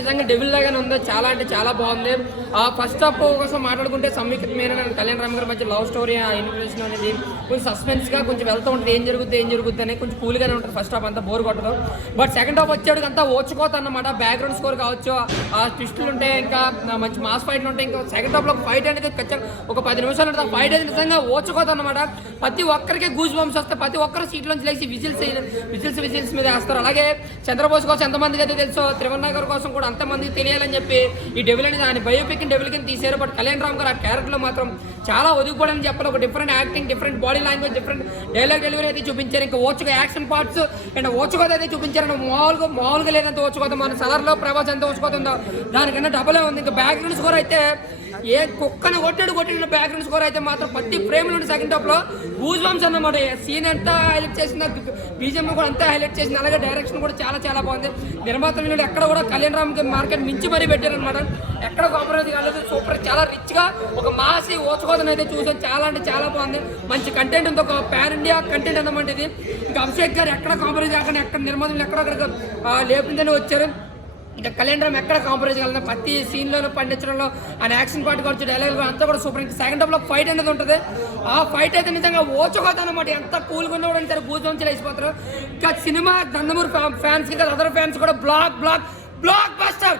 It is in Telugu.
నిజంగా డెవిల్ లాగానే ఉంది? చాలా అంటే చాలా బాగుంది. ఆ ఫస్ట్ హాఫ్ కోసం మాట్లాడుకుంటే సంయుక్త మీనన్ అండ్ కళ్యాణ్ రామ్ గారి మధ్య లవ్ స్టోరీ ఆ ఇన్ఫర్మేషన్ అనేది కొంచెం సస్పెన్స్గా కొంచెం వెళ్తూ ఉంటుంది. ఏం జరుగుతుంది ఏం జరుగుతుంది అని కొంచెం కూల్ గానే ఉంటుంది ఫస్ట్ హాఫ్ అంతా బోర్ కొట్టదు. బట్ సెకండ్ హాఫ్ వచ్చేటికి అంతా ఓచుకోత అన్నమాట. బ్యాక్గ్రౌండ్ స్కోర్ కావచ్చు ఆ ట్విస్టులు ఉంటాయి ఇంకా మంచి మాస్ ఫైట్లు ఉంటాయి ఇంకా సెకండ్ హాఫ్లో ఫైట్ అనేది ఖచ్చితంగా ఒక పది నిమిషాలు ఉంటుంది. ఫైట్ అనేది నిజంగా ఓచుకోత అనమాట ప్రతి ఒక్కరికి గూజ్ బంప్స్ వస్తే ప్రతి ఒక్కరు సీట్లోంచి లేచి విజిల్స్ విజిల్స్ విజిల్స్ మీద వేస్తారు. అలాగే చంద్రబోస్ కోసం ఎంతమందికి అయితే తెలుసో త్రివన్నగర్ కోసం కూడా అంతమంది తెలియాలని చెప్పి ఈ డెవిల్ అనేది ఆయన బయోపిక్ డెవిల్ కింద తీశారు. బట్ కళ్యాణ్ రామ్ గారు ఆ క్యారెక్టర్లో మాత్రం చాలా ఒదిగిపోవడం చెప్పాలి. ఒక different acting different body language different dialogue delivery అయితే చూపించారు. ఇంకా ఓచుక యాక్షన్ పార్ట్స్ అండ్ ఓచుకోత అయితే చూపించారు. మామూలుగా మామూలుగా లేదంత ఓచుకోత మన సదర్లో ప్రభాస్ ఎంత ఓచుకోతుందో దానికన్నా డబలే ఉంది. ఇంకా బ్యాక్గ్రౌండ్ స్కోర్ అయితే ఏ కుక్కను కొట్టాడు కొట్టిన బ్యాక్గ్రౌండ్ స్కోర్ అయితే మాత్రం ప్రతి ఫ్రేమ్ నుండి సెకండ్ టాప్లో. గూజ్ బంప్స్ అన్నమాట సీన్ ఎంత హైలైట్ చేసిందో? బీజం కూడా అంతా హైలైట్ చేసింది. అలాగే డైరెక్షన్ కూడా చాలా చాలా బాగుంది. నిర్మాత వీళ్ళు ఎక్కడ కూడా కళ్యాణ్ రామ్ మార్కెట్ మించి మరీ పెట్టారనమాట ఎక్కడ కాంప్రమైజ్ కాలేదు. సూపర్ చాలా రిచ్గా ఒక మాసి ఓచుకోదని అయితే చూసాం. చాలా అంటే చాలా బాగుంది. మంచి కంటెంట్ ఉంది. ఒక పాన్ ఇండియా కంటెంట్ అన్నమాట ఇది. ఇంకా అభిషేక్ గారు ఎక్కడ కాంప్రమైజ్ కాకుండా ఎక్కడ నిర్మాతలు ఎక్కడెక్కడ లేపిందని వచ్చారు. ఇంకా కళ్యాణరామ్ ఎక్కడ కాంప్రమైజ్ కలదు ప్రతి సీన్లోనూ పండించడంలో ఆ యాక్షన్ పార్ట్ కావచ్చు డైలాగ్ అంతా కూడా సూపర్ ఇంకా సెకండ్ హాఫ్లో ఫైట్ అనేది ఉంటుంది. ఆ ఫైట్ అయితే నిజంగా ఓచుకోదు అనమాట ఎంత కూల్గా ఉన్నా కూడా సరే గూజ్ లేచిపోతారు ఇంకా సినిమా నందమూరి ఫ్యాన్స్కి అదర్ ఫ్యాన్స్ కూడా బ్లాక్ బ్లాక్ బ్లాక్ బస్టర్